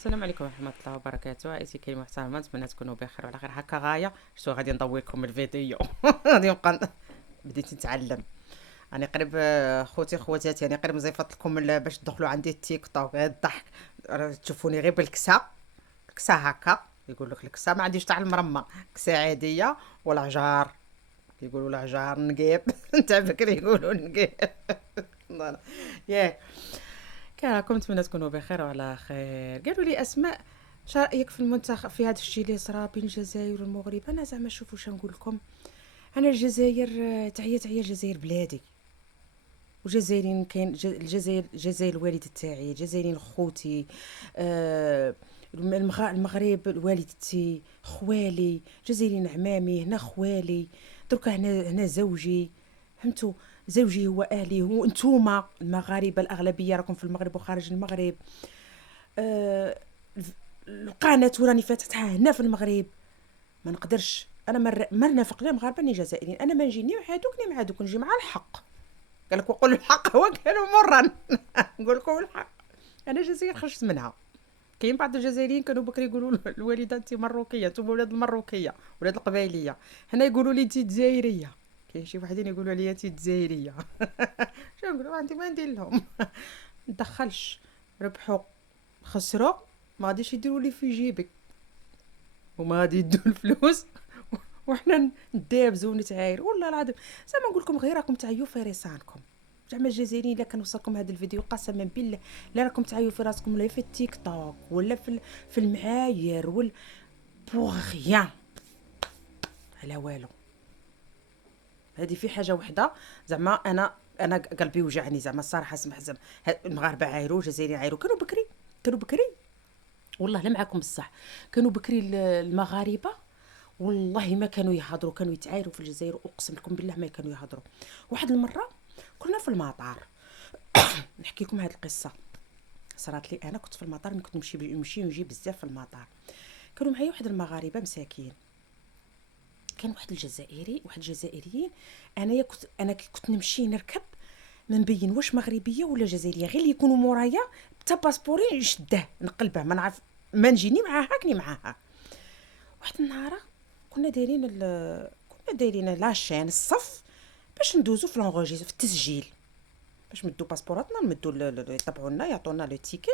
السلام عليكم ورحمة الله وبركاته. عائلتي كريمة محترمة، نتمنى تكونوا بخير وعلى خير هكا غاية. شتو غادي نضوي لكم الفيديو غادي نبقى بديت نتعلم. راني قريب خوتي خواتاتي، راني قريب نزيفط لكم باش تدخلوا عندي التيك توك. غير الضحك راه تشوفوني غير بالكسا، كسا هكا يقول لك الكسا ما عنديش تاع المرمى، كسا عادية والعجار. يقولوا العجار نقيب تاع بكري يقولوا نقيب. ياك كان راكم، نتمنى تكونوا بخير وعلى خير. قالوا لي اسماء، شا رايك في المنتخب، في هذا الشيء اللي صرا بين الجزائر والمغرب؟ انا زعما شوفوا واش نقول لكم. انا الجزائر تعيا الجزائر بلادي، وجزائريين كاين الجزائر الوالده تاعي، الجزائريين خوتي، آه المغرب والدتي، خوالي جزائريين، عمامي هنا، خوالي دركا هنا زوجي، فهمتوا؟ زوجي هو اهلي، هو انتوما المغاربه الاغلبيه راكم في المغرب وخارج المغرب. آه القناه وراني فاتحها هنا في المغرب. ما نقدرش انا ما نافق لا مغاربه ني جزائريين. انا ما نجي ني مع هادوك ني مع هادوك، نجي مع الحق. قال لك وقول الحق هو كانوا مرا. نقول لكم الحق، انا جزائر خرجت منها. كاين بعض الجزائريين كانوا بكري يقولوا الوالده انت مروكيه، انتم ولاد المروكيه، ولاد القبائليه. هنا يقولوا لي انت جزائريه. كاين شي وحدين يقولوا لي انت جزائريه. شنو نقولوا؟ عندي ما ندير لهم. ندخلش، ربحوا خسروا، ما غاديش يديروا لي في جيبك، وما غادي يدوا الفلوس. وحنا ندابزوا ونتعايروا والله العظيم. زعما نقول لكم غير راكم تعيوا في راسانكم. زعما الجزائريين الا كان وصلكم هذا الفيديو قسما بالله لا راكم تعيوا في راسكم، ولا في التيك توك ولا في المعايير ولا بوغ غيان، على والو. هذه في حاجه وحده زعما انا قلبي وجعني زعما الصراحه. سمح زعما المغاربه عايروا، الجزائريين عايروا، كانوا بكري والله لا معاكم بصح. كانوا بكري المغاربه والله ما كانوا يهضروا، كانوا يتعايروا في الجزائر، اقسم لكم بالله ما كانوا يهضروا. واحد المره كنا في المطار، نحكي لكم هذه القصه صارت لي. انا كنت في المطار، كنت نمشي ونجي بزاف في المطار. كانوا معايا واحد المغاربه مساكين، كان واحد الجزائري، واحد الجزائريين. انا كنت نمشي نركب، ما نبين واش مغربيه ولا جزائريه، غير اللي يكونوا مورايا بتا باسبوري نشده نقلبه، ما نعرف، ما نجيني معاها كني معاها. واحد النهار كنا دايرين لاشين الصف باش ندوزو في لونغوجيز في التسجيل، باش نمدو باسبوراتنا، نمدو يطبعوا لنا، يعطونا لو تيكي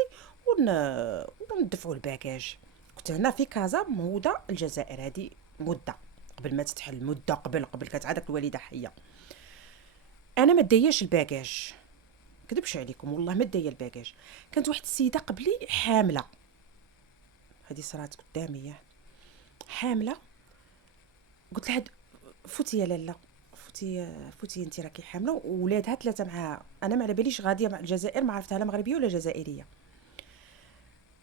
وندفعوا الباكاج. كنت هنا في كازا موده الجزائر، هذه مده قبل ما تتحل، مده قبل كانت عادك الوالده حيه. انا ما داياش الباكاج، كذبش عليكم والله ما دايا الباكاج. كانت واحد السيده قبلي حامله، هذه صرات قدامي حامله. قلت لها فوتي يا لاله، فوتي انت راكي حامله وولادها ثلاثه معاها. انا ما على باليش غاديه مع الجزائر، ما عرفتها لا مغربيه ولا جزائريه.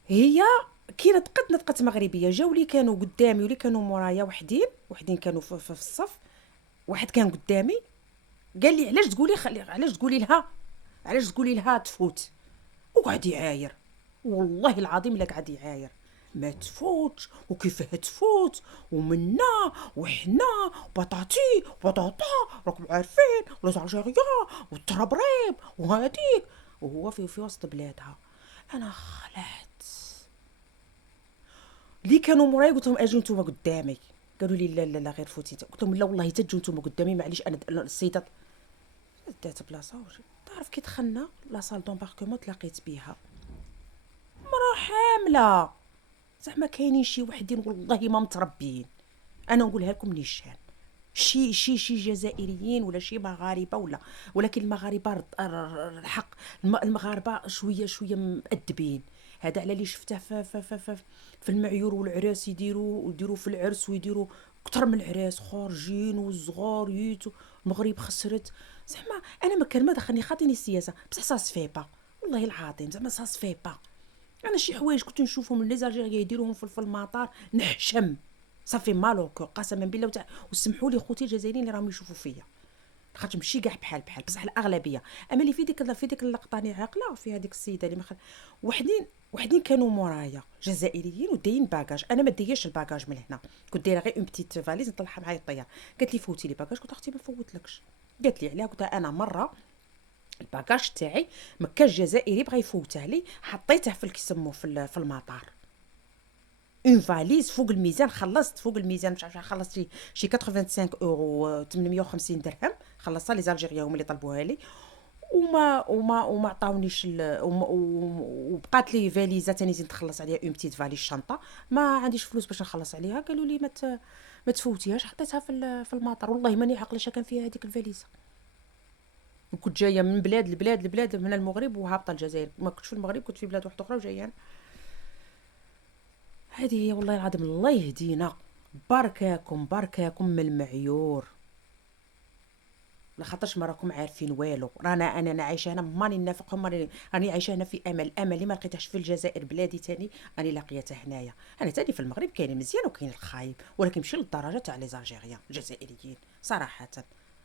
هي كي نطقت مغربيه. جاو لي كانوا قدامي ولي كانوا مورايا، وحدين كانوا في الصف. واحد كان قدامي قال لي علاش تقولي لها تفوت، وقعد يعاير. والله العظيم الا قعد يعاير، ما تفوتش وكيفاه تفوت ومنا وحنا بطاطي بطاطا، راكم عارفين ولا الجزائريه والتربريب وهاديك، وهو في وسط بلادها. انا خلعت. اللي كانوا موراي قلت لهم اجوا نتوما قدامي. قالوا لي لا لا لا غير فوتي. قلت لهم لا والله تجوا نتوما قدامي، معليش انا السيده دات بلاصه تعرف كي دخلنا لا سال دومباركمون تلاقيت بيها مرا حامله. زعما كاينين شي وحدين والله ما متربيين، انا نقولها لكم نيشان، شي جزائريين ولا شي مغاربه ولا، ولكن المغاربه الحق، المغاربه شويه مؤدبين. هذا على اللي شفته في المعيور والعراس يديروا في العرس، ويديروا اكثر من العراس خارجين وصغاريت. المغرب خسرت زعما. انا ما كان ما دخلني خاطيني السياسه، بصح سا سفيبا والله العظيم، زعما سا سفيبا. انا شي حوايج كنت نشوفهم لي زالجيريا يديروهم في المطار نحشم، صافي مالوك قسما بالله وسمحوا لي خوتي الجزائريين اللي راهم يشوفوا فيا، خاطر ماشي كاع بحال بصح الاغلبيه. اما اللي في ديك اللقطه راني عاقله في هذيك السيده اللي وحدين كانوا مورايا جزائريين وداين باكاج. انا ما داياش الباكاج من هنا، كنت دايره غير اون بتيت فاليز نطلعها معايا الطياره. قالت لي فوتي لي باكاج، قلت اختي ما فوتلكش. قالت لي علاه، قلت انا مره الباكاج تاعي ما كانش جزائري بغى يفوته لي، حطيته في كيسمو في المطار. اون فاليز فوق الميزان، خلصت فوق الميزان مش عارفه خلصت شي 85 اورو 850 درهم، خلصتها لي زالجيريا هما اللي طلبوها لي. وما عطاونيش وبقات لي فاليزه تاني زيد نخلص عليها اون بتيت فاليز شنطه، ما عنديش فلوس باش نخلص عليها. قالوا لي ما تفوتيهاش، حطيتها في المطار. والله ماني عاقله اش كان فيها هذيك الفاليزه. وكنت جايه من بلاد البلاد من المغرب وهابطه الجزائر، ما كنتش في المغرب، كنت في بلاد واحده اخرى وجايه. هذه هي والله العظيم. الله يهدينا. بركاكم من المعيور، لخاطرش ما راكم عارفين والو. انا عايشه هنا، ماني نافقهم، راني عايشه هنا في املي ما لقيتهاش في الجزائر بلادي تاني، راني لاقيتها هنايا. انا تاني في المغرب كاين مزيان وكاين الخايب، ولكن ماشي للدرجه تاع لي زالجيريان الجزائريين صراحه.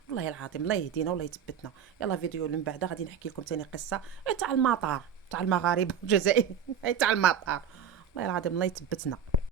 والله العظيم الله يهدينا والله يثبتنا. يلا فيديو اللي من بعد غادي نحكي لكم تاني قصه تاع المطار تاع المغاربه الجزائر تاع المطار. والله العظيم الله يثبتنا.